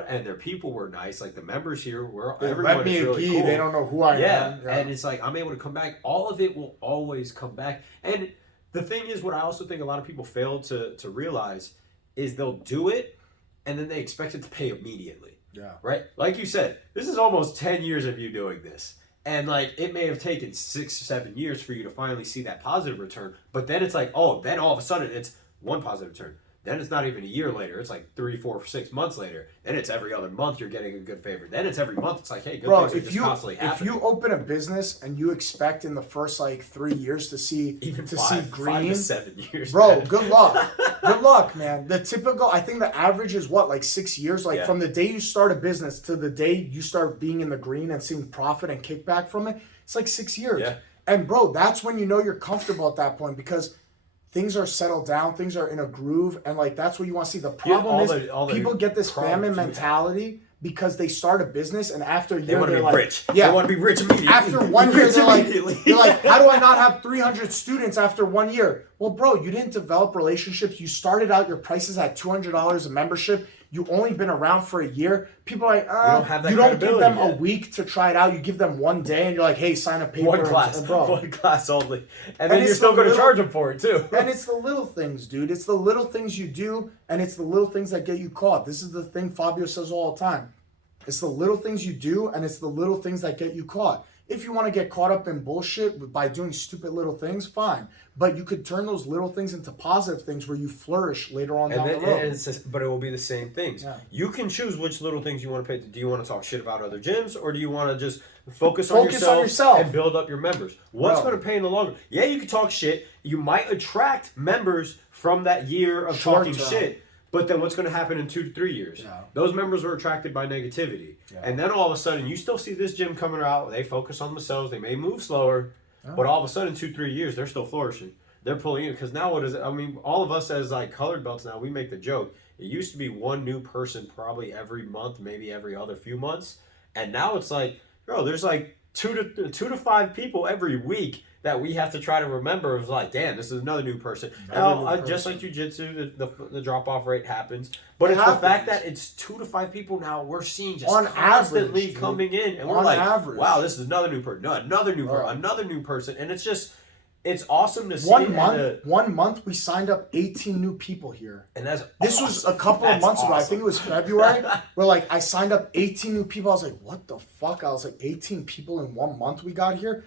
And their people were nice. Like, the members here everyone is really cool. They don't know who I am. Yeah, and it's like, I'm able to come back. All of it will always come back. And the thing is, what I also think a lot of people fail to realize is they'll do it, and then they expect it to pay immediately. Yeah. Right? Like you said, this is almost 10 years of you doing this. And, like, it may have taken 6 or 7 years for you to finally see that positive return. But then it's like, oh, then all of a sudden it's one positive return. Then it's not even a year later. It's like 3, 4, 6 months later. Then it's every other month you're getting a good favor. Then it's every month. It's like, hey, good things are just constantly happening. If you open a business and you expect in the first, like, 3 years to see see green, 5 to 7 years, bro, man. good luck. Good luck, man. The typical, I think the average is what, like 6 years? Like, from the day you start a business to the day you start being in the green and seeing profit and kickback from it, it's like 6 years. Yeah. And, bro, that's when you know you're comfortable at that point, because things are settled down, things are in a groove, and, like, that's what you want to see. The problem is people get this famine mentality because they start a business, and after a year they're like, rich. Yeah. They want to be rich immediately. After 1 year, they're like, how do I not have 300 students after 1 year? Well, bro, you didn't develop relationships. You started out your prices at $200 a membership. You only been around for a year. People are like, you don't give them a week to try it out. You give them 1 day, and you're like, hey, sign a paper. One class only. And then you're still going to charge them for it, too. And it's the little things, dude. It's the little things you do, and it's the little things that get you caught. This is the thing Fabio says all the time. It's the little things you do, and it's the little things that get you caught. If you want to get caught up in bullshit by doing stupid little things, fine. But you could turn those little things into positive things where you flourish later on down the road. But it will be the same things. Yeah. You can choose which little things you want to pay. Do you want to talk shit about other gyms, or do you want to just focus on yourself and build up your members? What's going to pay in the long run? Yeah, you can talk shit. You might attract members from that year of talking shit. But then what's going to happen in 2 to 3 years? Yeah. Those members are attracted by negativity. Yeah. And then all of a sudden, you still see this gym coming out. They focus on themselves. They may move slower. Yeah. But all of a sudden, 2 to 3 years, they're still flourishing. They're pulling in. Because now what is it? I mean, all of us as like colored belts now, we make the joke. It used to be 1 new person probably every month, maybe every other few months. And now it's like, bro, there's like 2 to 5 people every week that we have to try to remember. Is like, damn, this is another new person. Now, just like jiu-jitsu, the drop-off rate happens. But it's the fact that it's 2 to 5 people now we're seeing just constantly coming in. And we're like, wow, this is another new person. No, another new person, another new person. And it's just, it's awesome to see. 1 month we signed up 18 new people here. And this awesome. Was a couple of months ago. I think it was February. Where like I signed up 18 new people. I was like, what the fuck? I was like, 18 people in 1 month we got here?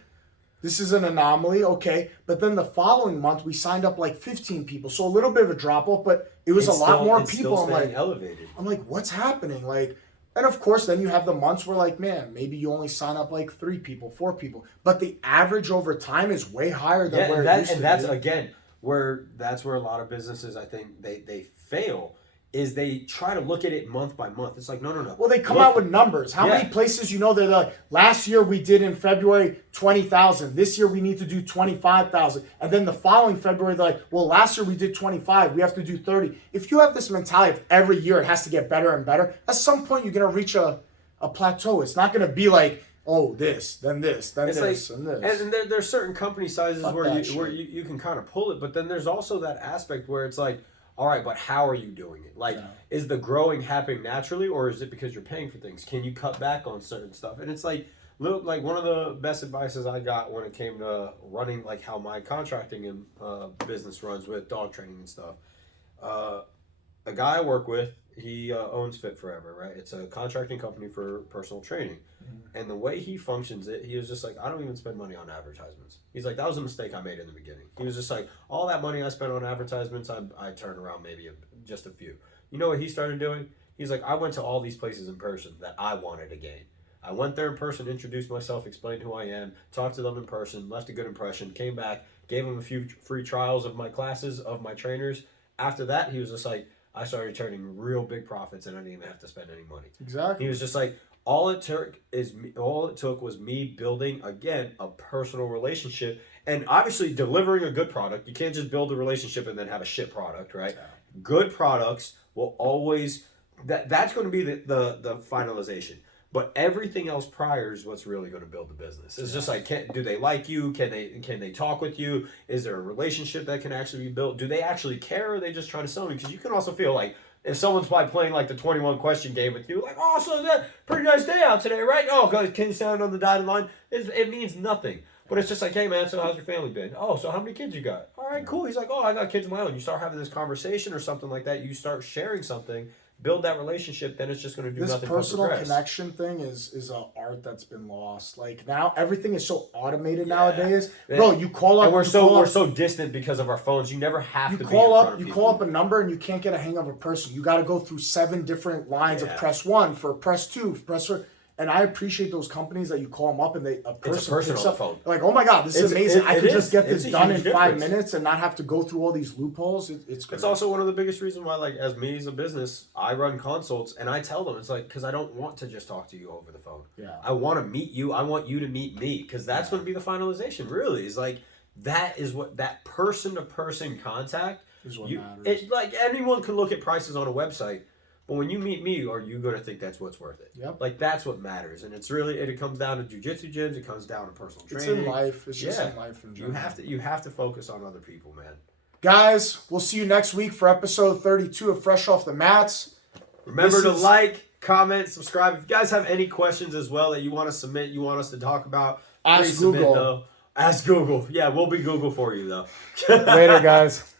This is an anomaly, okay. But then the following month we signed up like 15 people. So a little bit of a drop off, but it was a lot more people. I'm like, elevated. I'm like, what's happening? Like, and of course, then you have the months where like, man, maybe you only sign up like 3 people, 4 people. But the average over time is way higher than where it used to be. And that's, again, where a lot of businesses, I think, they fail, is they try to look at it month by month. It's like, no. Well, they come out with numbers. How many places, they're like, last year we did in February 20,000. This year we need to do 25,000. And then the following February, they're like, well, last year we did 25. We have to do 30. If you have this mentality of every year it has to get better and better, at some point you're going to reach a plateau. It's not going to be like, oh, this, then this, then it's this, like, and this. And there's certain company sizes where you can kind of pull it. But then there's also that aspect where it's like, all right, but how are you doing it? Like, is the growing happening naturally, or is it because you're paying for things? Can you cut back on certain stuff? And it's like one of the best advices I got when it came to running, like how my contracting and business runs with dog training and stuff. A guy I work with, he owns Fit Forever, right? It's a contracting company for personal training. Mm-hmm. And the way he functions it, he was just like, I don't even spend money on advertisements. He's like, that was a mistake I made in the beginning. He was just like, all that money I spent on advertisements, I turn around maybe just a few. You know what he started doing? He's like, I went to all these places in person that I wanted to gain. I went there in person, introduced myself, explained who I am, talked to them in person, left a good impression, came back, gave them a few free trials of my classes, of my trainers. After that, he was just like, I started turning real big profits and I didn't even have to spend any money. Exactly. He was just like, all it took was me building, again, a personal relationship and obviously delivering a good product. You can't just build a relationship and then have a shit product, right? Yeah. Good products will always, that's going to be the finalization. But everything else prior is what's really going to build the business. It's just like, do they like you? Can they talk with you? Is there a relationship that can actually be built? Do they actually care, or are they just trying to sell you? Because you can also feel like if someone's probably playing like the 21 question game with you, like, oh, so that pretty nice day out today, right? Oh, can you stand on the dotted line? It means nothing. But it's just like, hey, man, so how's your family been? Oh, so how many kids you got? All right, cool. He's like, oh, I got kids of my own. You start having this conversation or something like that. You start sharing something. Build that relationship, then it's just going to do nothing but progress. This personal connection thing is an art that's been lost. Like now, everything is so automated nowadays. Bro, you call up, and we're so distant because of our phones. You never have to call up. You call up a number, and you can't get a hang of a person. You got to go through 7 different lines of press 1 for press 2, press 3. And I appreciate those companies that you call them up and a person picks up. Phone. Like, oh my God, this is amazing. I could just get this done in 5 minutes and not have to go through all these loopholes. It's great. It's also one of the biggest reasons why, like, as me as a business, I run consults and I tell them, it's like, because I don't want to just talk to you over the phone. Yeah. I want to meet you. I want you to meet me, because that's going to be the finalization, really. Is like, that is what, that person-to-person contact is what matters. It's like, anyone can look at prices on a website. But when you meet me, are you going to think that's what's worth it? Yep. Like, that's what matters. And it's really, it comes down to jiu-jitsu gyms. It comes down to personal training. It's in life. It's just in life in general. You have to focus on other people, man. Guys, we'll see you next week for episode 32 of Fresh Off the Mats. Remember to like, comment, subscribe. If you guys have any questions as well that you want to submit, you want us to talk about, ask Google. Ask Google. Yeah, we'll be Google for you, though. Later, guys.